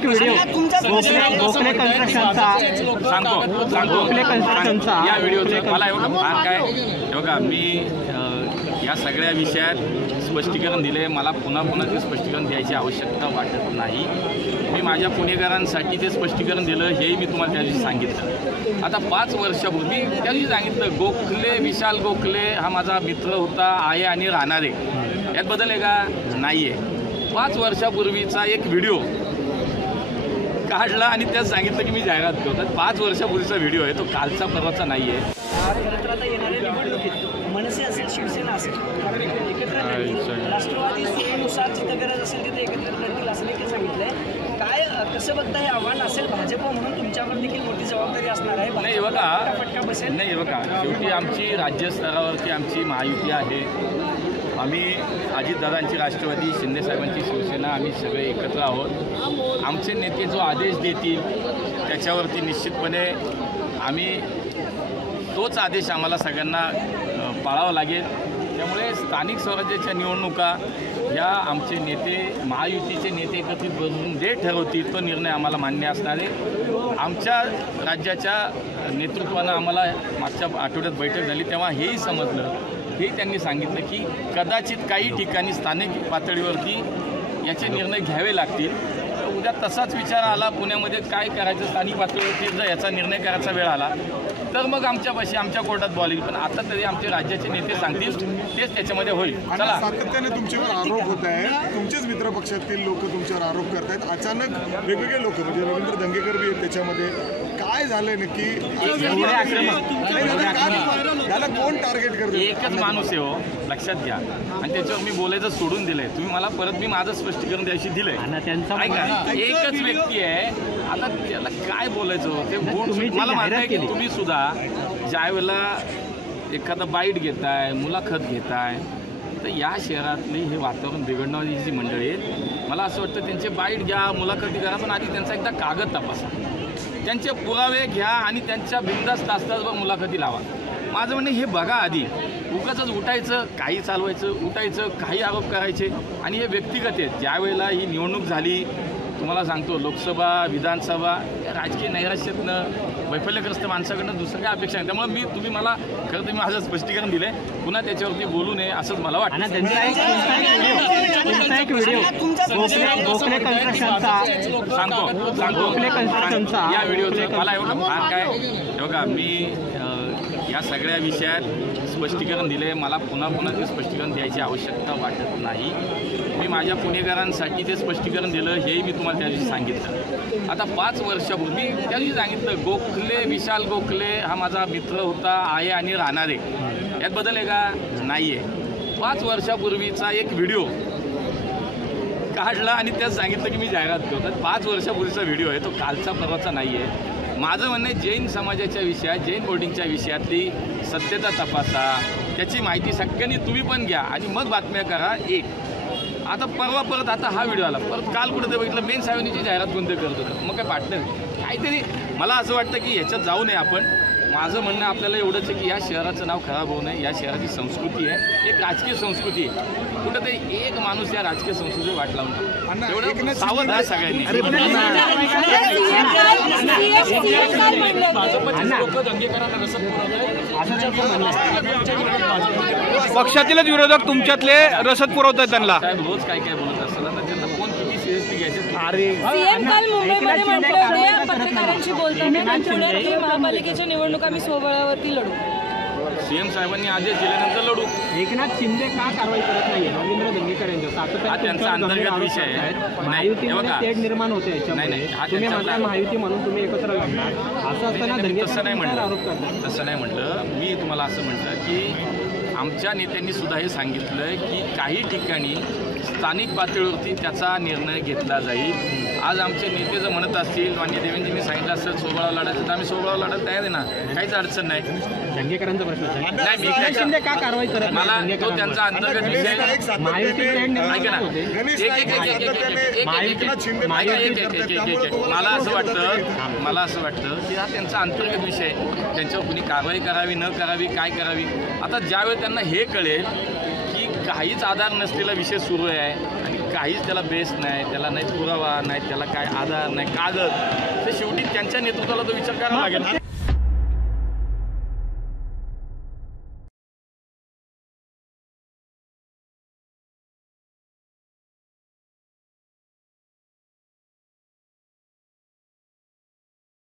एक व्हिडिओ गोखले कन्स्ट्रक्शनचा सांगतो या व्हिडिओचं मला एवढं भान काय बघा, मी या सगळ्या विषयात स्पष्टीकरण दिले. मला पुन्हा ते स्पष्टीकरण द्यायची आवश्यकता वाटत नाही. मी माझ्या पुणेकरांसाठी ते स्पष्टीकरण दिलं, हेही मी तुम्हाला त्या दिवशी सांगितलं. आता 5 वर्षापूर्वी त्या दिवशी सांगितलं, गोखले विशाल गोखले हा माझा मित्र होता, आहे आणि राहणार आहे. यात बदल आहे का? नाही आहे. 5 वर्षापूर्वीचा एक व्हिडिओ काढला आणि त्यात सांगितलं की मी जाहिरात करतो. 5 वर्षापूर्वीचा व्हिडिओ आहे तो, कालचा परवाचा नाही आहे. मनसे असेल, शिवसेना असेल, एकत्र राष्ट्रवादी सोयीनुसार जिथं गरज असेल तिथे एकत्र लढतील असं देखील सांगितलंय. काय कसं बघता हे आव्हान असेल? भाजप म्हणून तुमच्यावर देखील मोठी जबाबदारी असणार आहे. नाही बघा, फटका बसेल. नाही बघा, शेवटी आमची राज्यस्तरावरती आमची महायुती आहे. आम्ही अजितदादांची राष्ट्रवादी, शिंदेसाहेबांची शिवसेना, आम्ही सगळे एकत्र आहोत. आमचे नेते जो आदेश देतील त्याच्यावरती निश्चितपणे आम्ही तोच आदेश आम्हाला सगळ्यांना पाळावा लागेल. त्यामुळे स्थानिक स्वराज्याच्या निवडणुका ह्या आमचे नेते, महायुतीचे नेते एकत्रित बसून जे ठरवतील तो निर्णय आम्हाला मान्य असणार आहे. आमच्या राज्याच्या नेतृत्वानं आम्हाला मागच्या आठवड्यात बैठक झाली तेव्हा हेही समजलं, हेही त्यांनी सांगितलं की कदाचित काही ठिकाणी स्थानिक पातळीवरती याचे निर्णय घ्यावे लागतील. उद्या तसाच विचार आला पुण्यामध्ये काय करायचं, स्थानिक पातळीवरती जर याचा निर्णय करायचा वेळ आला तर मग आमच्यापाशी आमच्या कोर्टात बॉलिंग. पण आता तरी आमचे राज्याचे नेते सांगतील तेच त्याच्यामध्ये होईल. चला, सातत्याने तुमच्यावर आरोप होत आहे, तुमचेच मित्र पक्षातील लोक तुमच्यावर आरोप करतायत. अचानक वेगवेगळे लोक म्हणजे रवींद्र दंगेकर बी आहेत त्याच्यामध्ये. काय झालंय नक्की? त्याला कोण टार्गेट करतो? एकच माणूस आहे हो, लक्षात घ्या. आणि त्याच्यावर मी बोलायचं सोडून दिलंय. तुम्ही मला परत मी माझं स्पष्टीकरण द्यायची दिलंय. एकच व्यक्ती आहे, आता त्याला काय बोलायचं ते मला माहिती आहे की तुम्ही सुद्धा ज्या वेळेला एखादा बाईट घेताय, मुलाखत घेताय, तर या शहरातली हे वातावरण बिघडणारी जी मंडळी आहेत, मला असं वाटतं त्यांचे बाईट घ्या, मुलाखती करा, पण आधी त्यांचा एकदा कागद तपासा, त्यांचे पुरावे घ्या आणि त्यांच्या बिंदास तासभर मुलाखती लावा. माझं म्हणणं हे बघा आधी. उगाचच उठायचं, काही चालवायचं, उठायचं, काही आरोप करायचे आणि हे व्यक्तिगत आहेत. ज्या वेळेला ही निवडणूक झाली, तुम्हाला सांगतो, लोकसभा, विधानसभा, राजकीय नैराश्यातनं वैफल्यग्रस्त माणसाकडनं दुसरं काय अपेक्षा आहे. त्यामुळे तुम्ही मला खरं तर मी माझं स्पष्टीकरण दिलं आहे, पुन्हा त्याच्यावरती बोलू नये असंच मला वाटतं. सांगतो या व्हिडिओचं मला एवढं भान काय बघा, मी या सगळ्या विषयात स्पष्टीकरण दिले. मला पुन्हा ते स्पष्टीकरण द्यायची आवश्यकता वाटत नाही. मी माझ्या पुणेकरांसाठी ते स्पष्टीकरण दिलं, हेही मी तुम्हाला त्या दिवशी सांगितलं. आता 5 वर्षापूर्वी त्या दिवशी सांगितलं, गोखले विशाल गोखले हा माझा मित्र होता, आहे आणि राहणार आहे. यात बदल आहे का? नाही आहे. 5 वर्षापूर्वीचा एक व्हिडिओ काढला आणि त्यात सांगितलं की मी जाहिरात करतो. 5 वर्षापूर्वीचा व्हिडिओ आहे तो, कालचा परवाचा नाही आहे. माझं म्हणणं आहे, जैन समाजाच्या विषयात, जैन बोर्डिंगच्या विषयातली सत्यता तपासा, त्याची माहिती सगळ्यांनी तुम्ही पण घ्या आणि मग बातम्या करा. आता परत आता हा व्हिडिओ आला, परत काल कुठं ते बघितलं मेन साहेबांची जाहिरात कोणते करत होतं. मग काय पार्टनर काहीतरी. मला असं वाटतं की ह्याच्यात जाऊ नये आपण. माझं म्हणणं आपल्याला एवढंच आहे की या शहराचं नाव खराब होऊ नये. या शहराची संस्कृती आहे, एक राजकीय संस्कृती आहे. कुठंतरी एक माणूस या राजकीय संस्कृती वाट लावून एवढं सावध आहे सगळ्यांनी. पक्षातीलच विरोधक तुमच्यातले रसद पुरवतात त्यांना. रोज काय बोलत असताना तर त्यांना कोण किती सिरियसली घ्यायचं. सीएम काल मुंबईमध्ये म्हटले होते पत्रकारांशी बोलताना, पुण्यातील महापालिकेच्या निवडणुका आम्ही स्वबळावरती लढू. सीएम साहेबांनी आदेश दिल्यानंतर लढू. एकनाथ शिंदे का कारवाई करत नाहीये रवींद्र दंगेकर यांच्यावर? हा त्यांचा अंतर्गत विषय आहे. महायुतीमध्ये तेढ निर्माण होते. नाही, तुम्ही म्हणता महायुती म्हणून तुम्ही एकत्र लढणार, असं असताना तसं नाही म्हटलं. तसं नाही म्हटलं. मी तुम्हाला असं म्हटलं की आमच्या नेत्यांनी सुद्धा हे सांगितलं की काही ठिकाणी स्थानिक पातळीवरती त्याचा निर्णय घेतला जाईल. आज आमचे नेते जर म्हणत असतील, माननीय देवेंद्रजींनी सांगितलं असेल सोबळाव लढायचं, तर आम्ही सोबळाव लढत तयार आहे ना, काहीच अडचण नाही. दंगेकरांचा प्रश्न नाही, मी शिंदे का कारवाई करत मला तो त्यांचा अंतर्गत विषय. ऐका ना, मला असं वाटतं की हा त्यांचा अंतर्गत विषय, त्यांच्यावर कुणी कारवाई करावी न करावी, काय करावी. आता ज्यावेळी त्यांना हे कळेल की काहीच आधार नसलेला विषय सुरू आहे आणि काहीच त्याला बेस नाही, त्याला नाही पुरावा नाही, त्याला काय आधार नाही, कागद, ते शेवटी त्यांच्या नेतृत्वाला तो विचार करावा लागेल.